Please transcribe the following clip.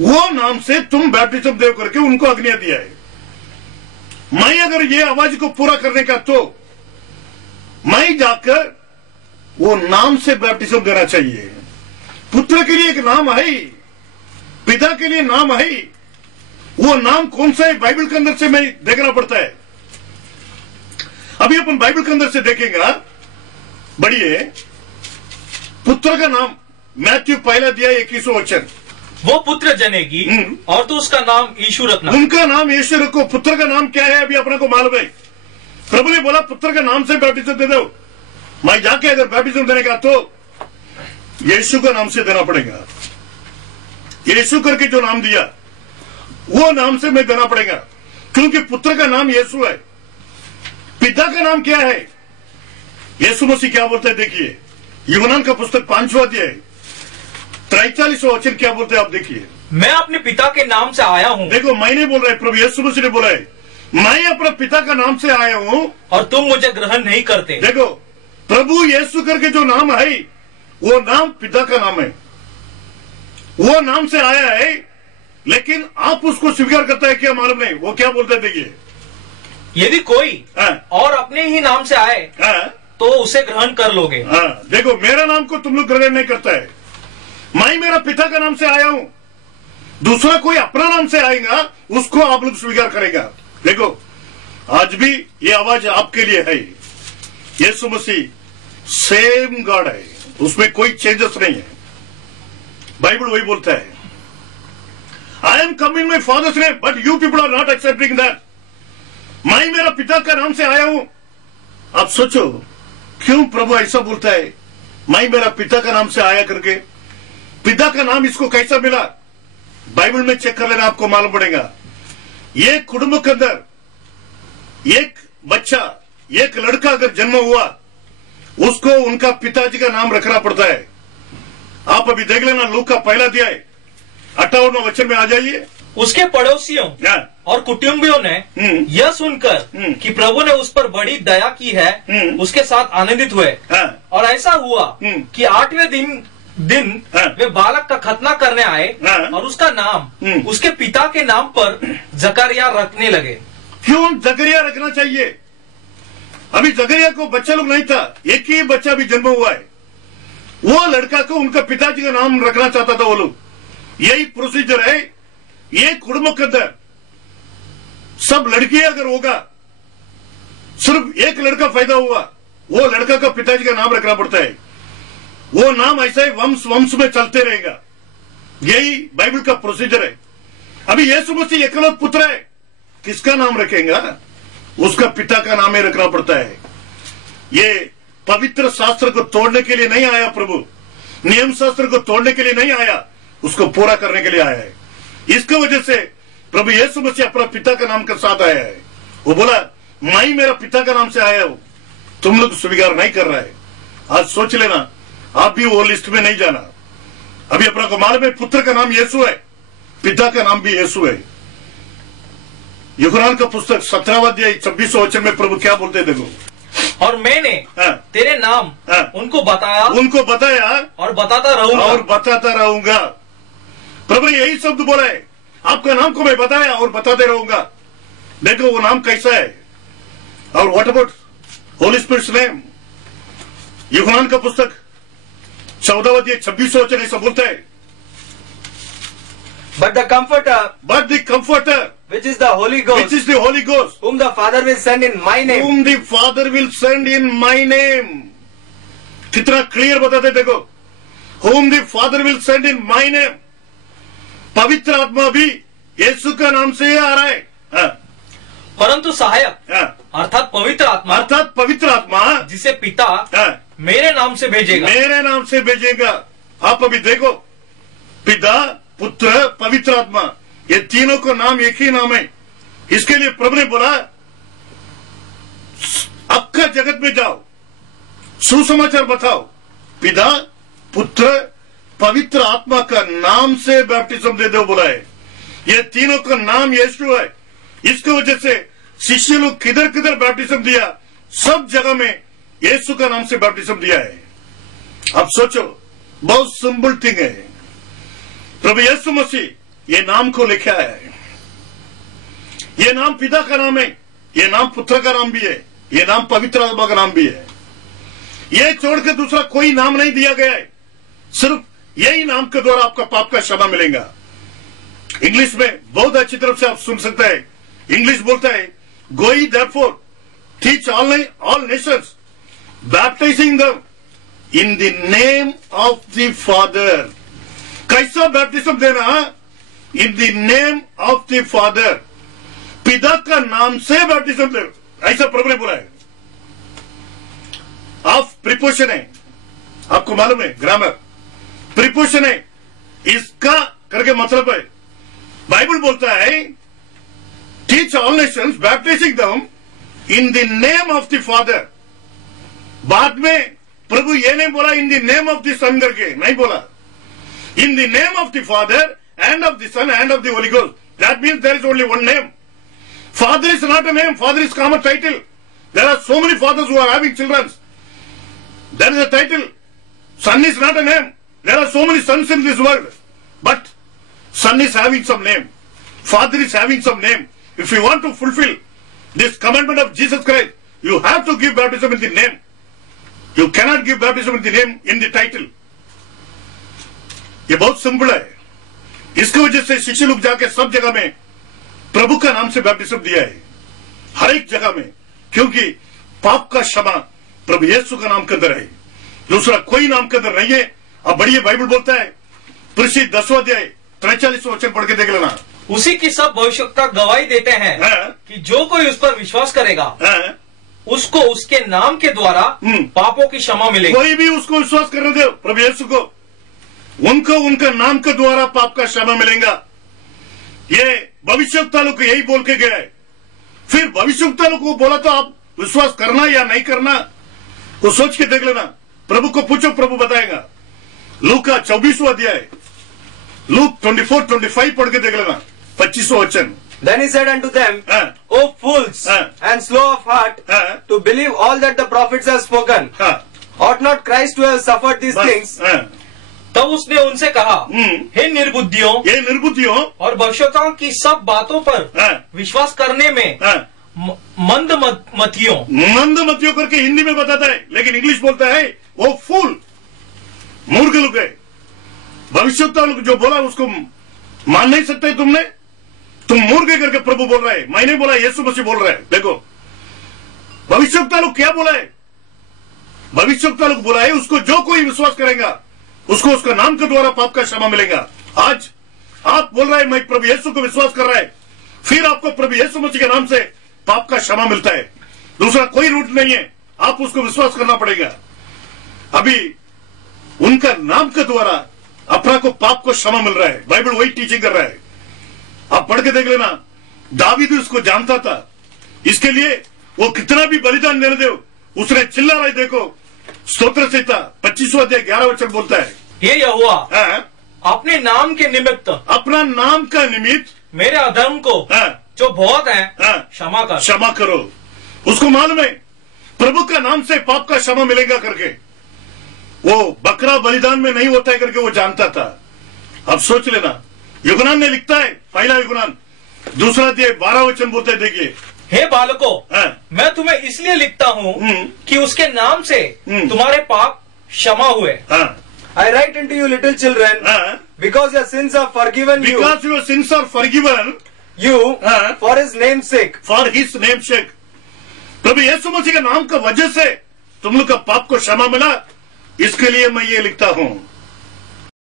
वो नाम से तुम बैप्टिज्म दे करके उनको आज्ञा दिया है। मैं अगर ये आवाज को पूरा करने का तो मैं जाकर वो नाम से बैप्टिज्म देना चाहिए। पुत्र के लिए एक नाम है, पिता के लिए नाम है। वो नाम कौन सा है बाइबल के अंदर से मैं देखना पड़ता है। अभी अपन बाइबल के अंदर से देखेंगे, बढ़िए। पुत्र का नाम मैथ्यू पहला दिया 21वां वचन, वो पुत्र जनेगी और तो उसका नाम यीशु रखना। उनका नाम यीशु रखो। पुत्र का नाम क्या है अभी अपने को मालूम है। प्रभु ने बोला पुत्र का नाम से बैप्टिज्म दे दो। मैं जाके अगर बैप्टिज्म देने का तो यीशु का नाम से देना पड़ेगा। यीशु करके जो नाम दिया वो नाम से मैं देना पड़ेगा, क्योंकि पुत्र का नाम यीशु है। पिता का नाम क्या है? यीशु मसीह क्या बोलते हैं देखिए, यूहन्ना का पुस्तक 5वां अध्याय 43वां वचन क्या बोलते हैं आप देखिए। मैं अपने पिता के नाम से आया हूँ। देखो, मैं नहीं बोल रहा है, प्रभु यीशु मसीह ने बोला है मैं अपने पिता का नाम से आया हूँ और तुम मुझे ग्रहण नहीं करते। देखो, प्रभु यीशु करके जो नाम है वो नाम पिता का नाम है। वो नाम से आया है, लेकिन आप उसको स्वीकार करता है क्या मालूम नहीं। वो क्या बोलते हैं देखिए, यदि कोई और अपने ही नाम से आए तो उसे ग्रहण कर लोगे। देखो, मेरा नाम को तुम लोग ग्रहण नहीं करता है। मैं मेरा पिता का नाम से आया हूं। दूसरा कोई अपना नाम से आएगा उसको आप लोग स्वीकार करेगा। देखो, आज भी ये आवाज आपके लिए है। यीशु मसीह सेम गॉड है, उसमें कोई चेंजेस नहीं है। बाइबल वही बोलता है, I am come in my father's name but you people are not accepting that. मैं मेरा पिता का नाम से आया हूं। आप सोचो क्यों प्रभु ऐसा बोलता है, मैं मेरा पिता का नाम से आया करके। पिता का नाम इसको कैसा मिला? बाइबल में चेक कर लेना, आपको मालूम पड़ेगा। एक कुटुंब के अंदर एक बच्चा, एक लड़का अगर जन्म हुआ, उसको उनका पिताजी का नाम रखना पड़ता है। आप अभी देख लेना, लूका का पहला अध्याय 58वां वचन में आ जाइए। उसके पड़ोसियों और कुटुंबियों ने यह सुनकर कि प्रभु ने उस पर बड़ी दया की है, उसके साथ आनंदित हुए। और ऐसा हुआ कि 8वें दिन वे बालक का खतना करने आए और उसका नाम उसके पिता के नाम पर जकरिया रखने लगे। क्यों जकरिया रखना चाहिए? अभी जकरिया को बच्चा लोग नहीं था, एक ही बच्चा भी जन्म हुआ है। वो लड़का को उनका पिताजी का नाम रखना चाहता था वो लोग। यही प्रोसीजर है। ये कुटुंब के अंदर सब लड़की अगर होगा, सिर्फ एक लड़का पैदा हुआ, वो लड़का का पिताजी का नाम रखना पड़ता है। वो नाम ऐसा ही वंश वंश में चलते रहेगा। यही बाइबल का प्रोसीजर है। अभी यीशु मसीह एकलौता पुत्र है, किसका नाम रखेगा? उसका पिता का नाम ही रखना पड़ता है। ये पवित्र शास्त्र को तोड़ने के लिए नहीं आया प्रभु, नियम शास्त्र को तोड़ने के लिए नहीं आया, उसको पूरा करने के लिए आया है। इसकी वजह से प्रभु यीशु मसीह अपना पिता का नाम के साथ आया है। वो बोला मैं मेरा पिता का नाम से आया हूं, तुम लोग स्वीकार नहीं कर रहा है। आज सोच लेना, आप भी वो लिस्ट में नहीं जाना। अभी अपना को मालूम है पुत्र का नाम यीशु है, पिता का नाम भी यीशु है। यूहन्ना का पुस्तक 17वां अध्याय 26वां वचन में प्रभु क्या बोलते हैं देखो, और मैंने तेरे नाम उनको बताया और बताता रहूंगा। प्रभु ने यही शब्द बोला है, आपका नाम को मैं बताया और बताते रहूंगा। देखो वो नाम कैसा है। और what about Holy Spirit's name? यूहन्ना का पुस्तक 14वां अध्याय 26वां वचन ऐसा बोलता है, But the Comforter, which is the Holy Ghost, whom the Father will send in my name. कितना क्लियर बताते देखो, whom the Father will send in my name. पवित्र आत्मा भी यीशु का नाम से ही आ रहा है। परंतु सहायक अर्थात पवित्र आत्मा जिसे पिता मेरे नाम से भेजेगा। आप अभी देखो, पिता, पुत्र, पवित्र आत्मा, ये तीनों को नाम एक ही नाम है। इसके लिए प्रभु ने बोला आपका जगत में जाओ, सुसमाचार बताओ, पिता, पुत्र, पवित्र आत्मा का नाम से बैप्टिज्म दे दो बोला है। ये तीनों का नाम यीशु है। इसकी वजह से शिष्य लोग किधर किधर बैप्टिज्म दिया, सब जगह में यीशु का नाम से बैप्टिज्म दिया है। अब सोचो, बहुत सिंपल थिंग है। प्रभु यीशु मसीह ये नाम को लिखा है। ये नाम पिता का नाम है, ये नाम पुत्र का नाम भी है, ये नाम पवित्र आत्मा का नाम भी है। ये छोड़कर दूसरा कोई नाम नहीं दिया गया है, सिर्फ यही नाम के द्वारा आपका पाप का क्षमा मिलेगा। इंग्लिश में बहुत अच्छी तरफ से आप सुन सकते हैं। इंग्लिश बोलता है, गो ye therefore teach all nations, baptizing them in the name of the Father। कैसा बैप्टिज्म देना? इन the name of the father, पिता का नाम से बैप्टिज्म दे, ऐसा प्रभु ने बोला है। ऑफ प्रिपोजिशन है, आपको मालूम है ग्रामर, प्रिपोजिशन है, इसका करके मतलब है। बाइबल बोलता है teach all nations baptising them in the name of the father. बाद में प्रभु ये नहीं बोला in the name of the son करके, नहीं बोला। In the name of the Father and of the Son and of the Holy Ghost. That means there is only one name. Father is not a name. Father is common title. There are so many fathers who are having children. That is a title. Son is not a name. There are so many sons in this world. But Son is having some name. Father is having some name. If you want to fulfill this commandment of Jesus Christ, you have to give baptism in the name. You cannot give baptism in the name in the title. ये बहुत simple है। इसकी वजह से शिष्य लोग जाके सब जगह में प्रभु का नाम से बैप्टिज्म दिया है, हर एक जगह में, क्योंकि पाप का क्षमा प्रभु यीशु का नाम के अंदर है, दूसरा कोई नाम के अंदर नहीं है। अब बढ़िए, बाइबल बोलता है पुरुषी 10वां अध्याय 43 वचन पढ़ के देख लेना। उसी की सब भविष्यवक्ता गवाही देते हैं कि जो कोई उस पर विश्वास करेगा उसको उसके नाम के द्वारा पापों की क्षमा मिलेगी। कोई भी उसको विश्वास करने दो, प्रभु यीशु को, उनको उनका नाम के द्वारा पाप का क्षमा मिलेगा। ये भविष्यवक्ता लोग यही बोल के गया है। फिर भविष्यवक्ता लोग को बोला तो आप विश्वास करना या नहीं करना वो सोच के देख लेना। प्रभु को पूछो, प्रभु बताएगा। लूक का 24वां अध्याय, लूक 24-25 पढ़ के देख लेना, 25वां वचन। Then he said unto them, O fools and slow of heart to believe all that the prophets have spoken, ought not Christ to have suffered these things? तब उसने उनसे कहा, हे निर्बुद्धियों और भविष्यवक्ताओं की सब बातों पर विश्वास करने में मंदमतियों करके हिंदी में बताता है, लेकिन इंग्लिश बोलता है वो फूल, मूर्ख लोग है। भविष्यवक्ता लोग जो बोला उसको मान नहीं सकते तुमने, तुम मूर्ख करके प्रभु बोल रहा है। मैंने बोला, यीशु मसीह बोल रहा है। देखो भविष्यवक्ता लोग क्या बोला है, भविष्यवक्ता लोग बोला है उसको जो कोई विश्वास करेगा उसको उसका नाम के द्वारा पाप का क्षमा मिलेगा। आज आप बोल रहे हैं मैं प्रभु यीशु को विश्वास कर रहा है, फिर आपको प्रभु यीशु मसीह के नाम से पाप का क्षमा मिलता है। दूसरा कोई रूट नहीं है, आप उसको विश्वास करना पड़ेगा। अभी उनका नाम के द्वारा अपना को पाप को क्षमा मिल रहा है। बाइबल वही टीचिंग कर रहा है, आप पढ़ के देख लेना। दावीद उसको जानता था, इसके लिए वो कितना भी बलिदान देने दे उसने चिल्ला रहा है। देखो स्तोत्र संहिता 25वां अध्याय 11 वचन बोलता है, ये यहोवा अपने नाम के निमित्त, अपना नाम का निमित्त मेरे अधर्म को जो बहुत है क्षमा करो। उसको मालूम है प्रभु का नाम से पाप का क्षमा मिलेगा करके, वो बकरा बलिदान में नहीं होता है करके वो जानता था। अब सोच लेना, यूहन्ना ने लिखता है, पहला यूहन्ना 2वां अध्याय 12 वचन बोलता है, देखिए, हे बालकों, मैं तुम्हें इसलिए लिखता हूँ कि उसके नाम से तुम्हारे पाप क्षमा हुए। I write unto you little children, because your sins are forgiven you. Because your sins are forgiven you for his name's sake. For his name's sake. प्रभु यीशु मसीह के नाम का वजह से तुम लोग का पाप को क्षमा मिला, इसके लिए मैं ये लिखता हूँ।